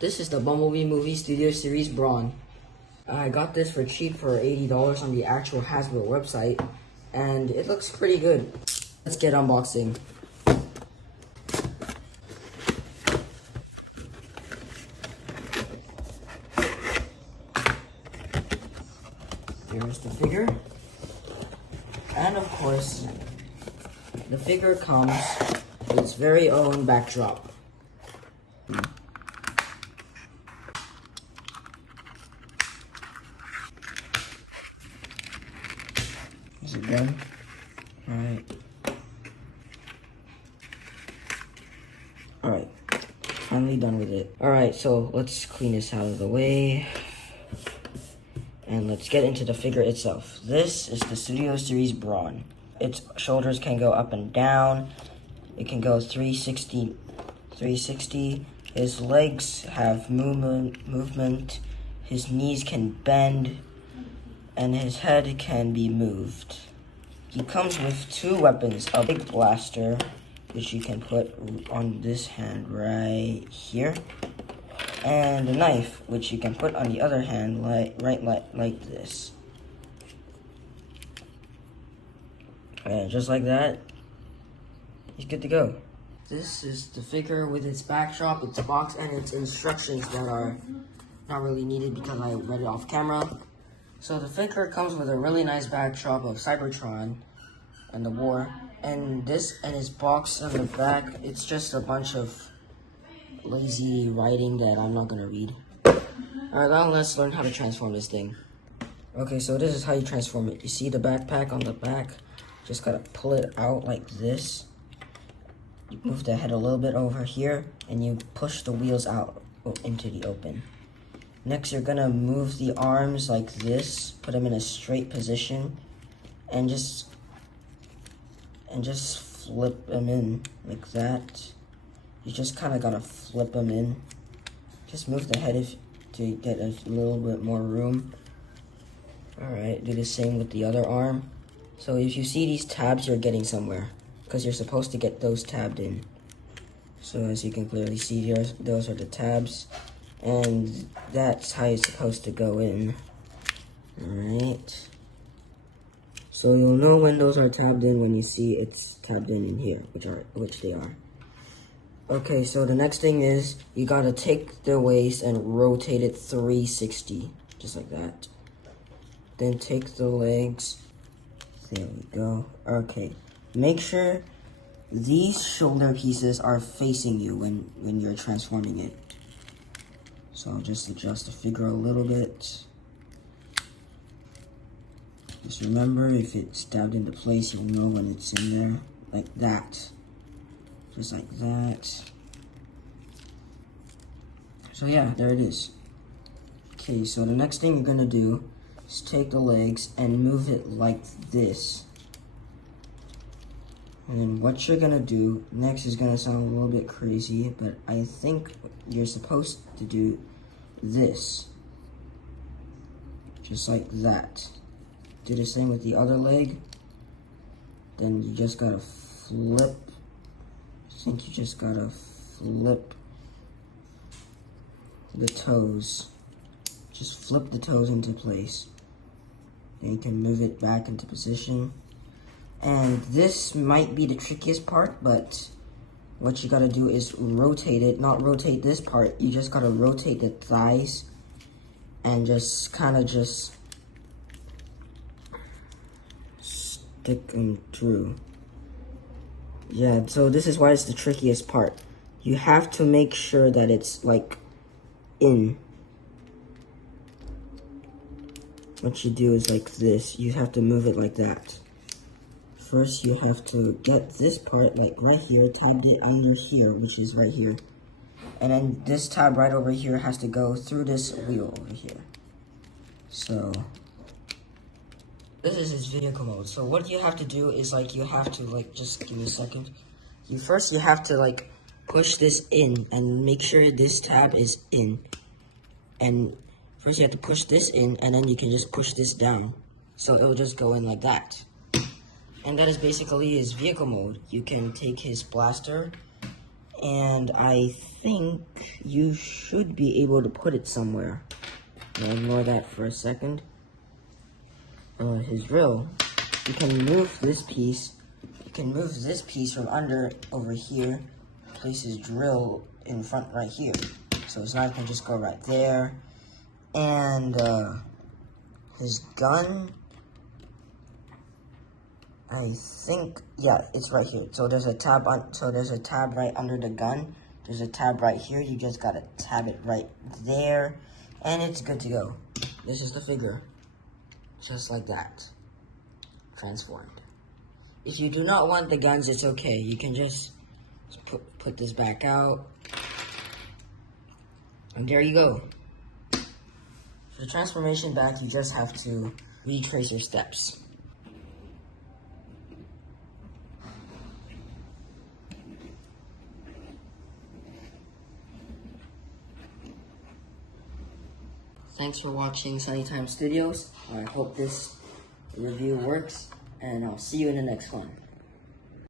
This is the Bumblebee Movie Studio Series Brawn. I got this for cheap for $80 on the actual Hasbro website, and it looks pretty good. Let's get unboxing. Here's the figure. And of course, the figure comes with its very own backdrop. Is it done? Alright, finally done with it. Alright, so let's clean this out of the way. And let's get into the figure itself. This is the Studio Series Brawn. Its shoulders can go up and down. It can go 360. His legs have movement. His knees can bend. And his head can be moved. He comes with two weapons, a big blaster, which you can put on this hand right here, and a knife, which you can put on the other hand like this. And just like that, he's good to go. This is the figure with its backdrop, its box, and its instructions that are not really needed because I read it off camera. So the figure comes with a really nice backdrop of Cybertron and the war, and this and his box on the back, it's just a bunch of lazy writing that I'm not gonna read. Alright, now let's learn how to transform this thing. Okay, so this is how you transform it. You see the backpack on the back? Just gotta pull it out like this. You move the head a little bit over here, and you push the wheels out into the open. Next, you're gonna move the arms like this, put them in a straight position, and just flip them in like that. You just kind of gotta flip them in. Just move the head to get a little bit more room. Alright, do the same with the other arm. So if you see these tabs, you're getting somewhere, because you're supposed to get those tabbed in. So as you can clearly see here, those are the tabs. And that's how it's supposed to go in. Alright. So you'll know when those are tabbed in when you see it's tabbed in here, which they are. Okay, so the next thing is you gotta take the waist and rotate it 360, just like that. Then take the legs. There we go. Okay. Make sure these shoulder pieces are facing you when you're transforming it. So I'll just adjust the figure a little bit. Just remember, if it's stabbed into place, you'll know when it's in there. Like that. Just like that. So yeah, there it is. Okay, so the next thing you're gonna do is take the legs and move it like this. And then what you're gonna do next is gonna sound a little bit crazy, but I think you're supposed to do this. Just like that. Do the same with the other leg. Then you just gotta flip. I think you just gotta flip the toes. Just flip the toes into place. Then you can move it back into position. And this might be the trickiest part, but what you gotta do is rotate it, not rotate this part. You just gotta rotate the thighs and just kind of just stick them through. Yeah, so this is why it's the trickiest part. You have to make sure that it's like in. What you do is like this. You have to move it like that. First, you have to get this part, like right here, tabbed it under here, which is right here. And then this tab right over here has to go through this wheel over here. So, this is his vehicle mode. So what you have to do is like, you have to like, just give me a second. You have to like, push this in and make sure this tab is in. And first you have to push this in, and then you can just push this down. So it'll just go in like that. And that is basically his vehicle mode. You can take his blaster, and I think you should be able to put it somewhere. Now ignore that for a second. His drill. You can move this piece. You can move this piece from under over here. Place his drill in front right here. So his knife can just go right there. And his gun, I think, yeah, it's right here. So there's a tab right under the gun. There's a tab right here. You just gotta tab it right there, and it's good to go. This is the figure, just like that, transformed. If you do not want the guns, it's okay. You can just put this back out, and there you go. For the transformation back, you just have to retrace your steps. Thanks for watching Sunnytime Studios. I hope this review works, and I'll see you in the next one.